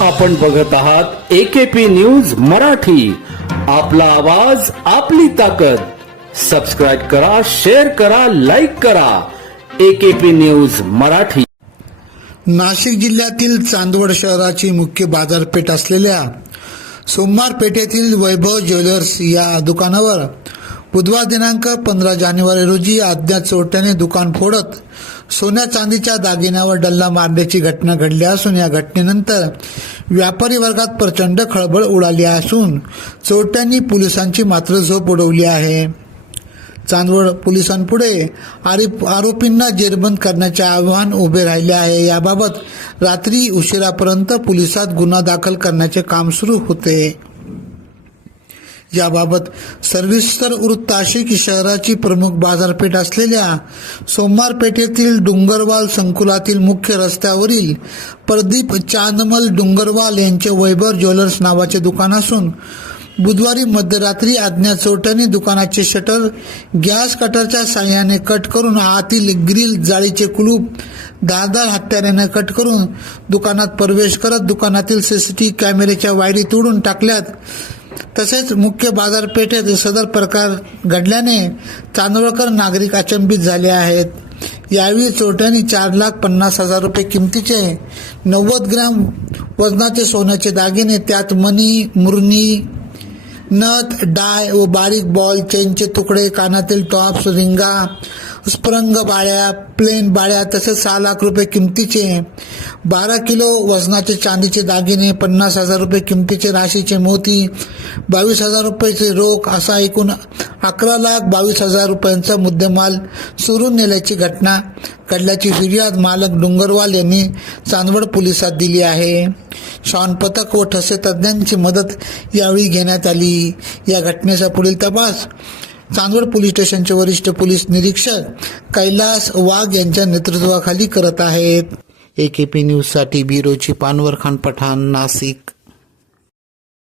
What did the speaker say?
आपण बघत आहात एकेपी न्यूज मराठी. आपला आवाज आपली ताकद. सबस्क्राईब करा शेअर करा लाईक करा. AKP news Marathi. नाशिक जिल्ह्यातील चांदवड शहराची मुख्य बाजारपेठ असलेल्या सोमवार पेठेतील वैभव ज्वेलर्स या दुकानावर बुधवार दिनांक पंधरा जानेवारी रोजी अज्ञात चोरट्याने दुकान फोडत सोन्या चांदीच्या दागिन्यावर डल्ला मारण्याची घटना घडली असून या घटनेनंतर व्यापारी वर्गात प्रचंड खळबळ उडाली असून चोरट्यांनी पोलिसांची मात्र झोप उडवली आहे. चांदवड पोलिसांपुढे आरोप आरोपींना जेरबंद करण्याचे आव्हान उभे राहिले आहे. याबाबत रात्री उशिरापर्यंत पोलिसात गुन्हा दाखल करण्याचे काम सुरू होते. याबाबत सर्विस्तर वृत्त असे की शहराची प्रमुख बाजारपेठ असलेल्या सोमवार पेठेतील संकुलातील मुख्य रस्त्यावरील प्रदीप चांदमल डोंगरवाल यांचे वैभव ज्वेलर्स नावाचे दुकान असून बुधवारी मध्यरात्री अज्ञात चोरट्याने दुकानाचे शटर गॅस कटरच्या साह्याने कट करून आतील ग्रिल जाळीचे कुलूप धारदार हत्याराने कट करून दुकानात प्रवेश करत दुकानातील सीसीटीव्ही कॅमेऱ्याच्या वायरी तोडून टाकल्यात. तसेच मुख्य बाजारपेठेत सदर प्रकार घडल्याने चांदवळकर नागरिक अचंबित झाले आहेत. यावेळी चोरट्यांनी चार लाख पन्नास हजार रुपये किमतीचे नव्वद ग्रॅम वजनाचे सोन्याचे दागिने त्यात मणी मुरणी नथ डाय व बारीक बॉल चेनचे तुकडे कानातील टॉप्स रिंगा स्प्रंग बाळ्या प्लेन बाळ्या तसेच सहा लाख रुपये किमतीचे बारा किलो वजनाचे चांदीचे दागिने पन्नास हजार रुपये किमतीचे राशीचे मोती बावीस हजार रुपयाचे रोख असा एकूण अकरा लाख बावीस हजार रुपयांचा मुद्देमाल चोरून नेल्याची घटना घडल्याची फिर्याद मालक डुंगरवाल यांनी चांदवड पोलिसात दिली आहे. शॉन पथक व ठसे तज्ज्ञांची मदत यावेळी घेण्यात आली. या घटनेचा पुढील तपास चांदवड पोलीस स्टेशनचे वरिष्ठ पोलीस निरीक्षक कैलास वाघ यांच्या नेतृत्वाखाली करत आहेत. ए के पी न्यूजसाठी ब्युरोची पानवर खान पठाण नाशिक.